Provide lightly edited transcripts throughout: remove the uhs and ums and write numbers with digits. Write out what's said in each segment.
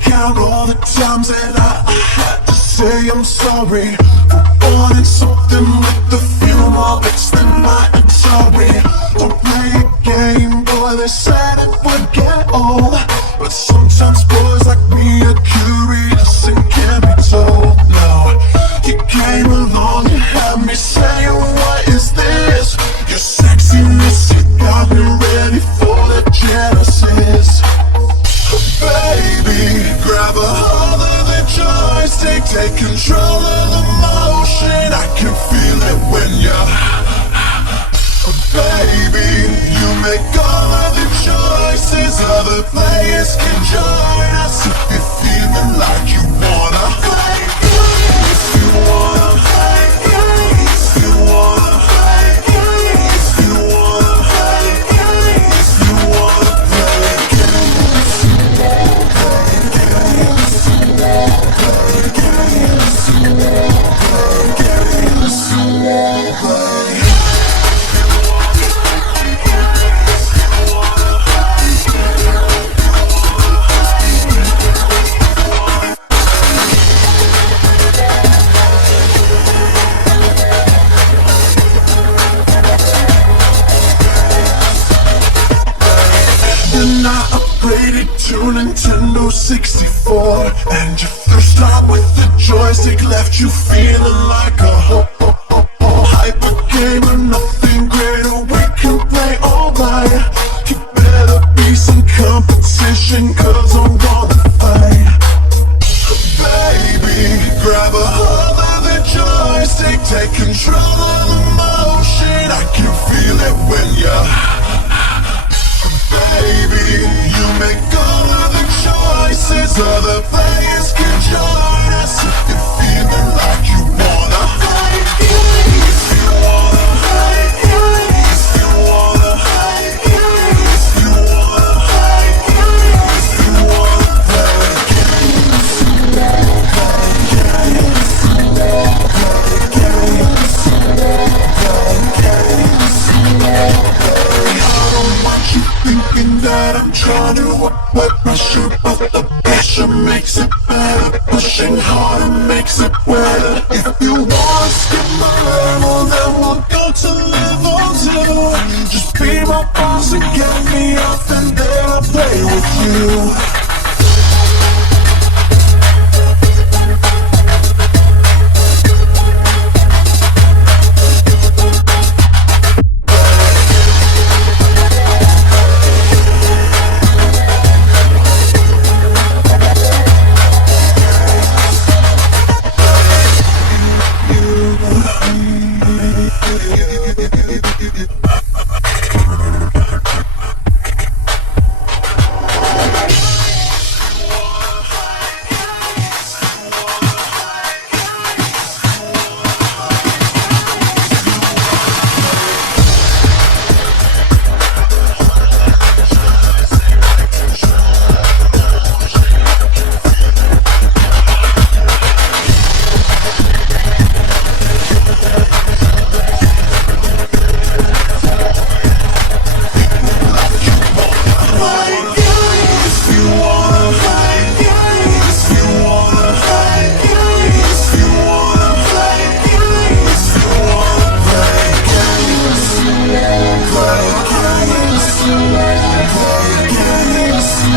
Count all the times that I had to say I'm sorry for wanting something with the feel more it's than my sorry. Don't play a game, boy, they said it would get old, but sometimes boys like me are curious and can't be told. No, you came along and had me saying, what is this? Your sexiness, you got me ready for the Genesis. Baby, grab a hold of the joystick, take control of the motion. I can feel it when you're baby, you make all of the choices. Other players can join us if you're feeling like you wanna play. If you wanna play, if you wanna play, if you wanna play, if you wanna play games, Then I upgraded to Nintendo 64, and your first start with the joystick left you feeling like a hyper gamer, nothing greater, we can play all night. You better be some competition, cause I wanna fight. Baby, grab a hold of the joystick, take control of the motion. I can feel it when you're baby, you make all of the choices. Other players can join us if you're feeling like you wanna play. If you wanna play, if you wanna play, if you wanna play, if you wanna play games, I don't want you thinking that I'm trying to avoid pressure, but the pressure makes it better. Pushing harder makes it wetter. If you want to skip my level, then we'll go to level 2. Just be my boss and get me off, and then I'll play with you.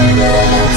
Play games.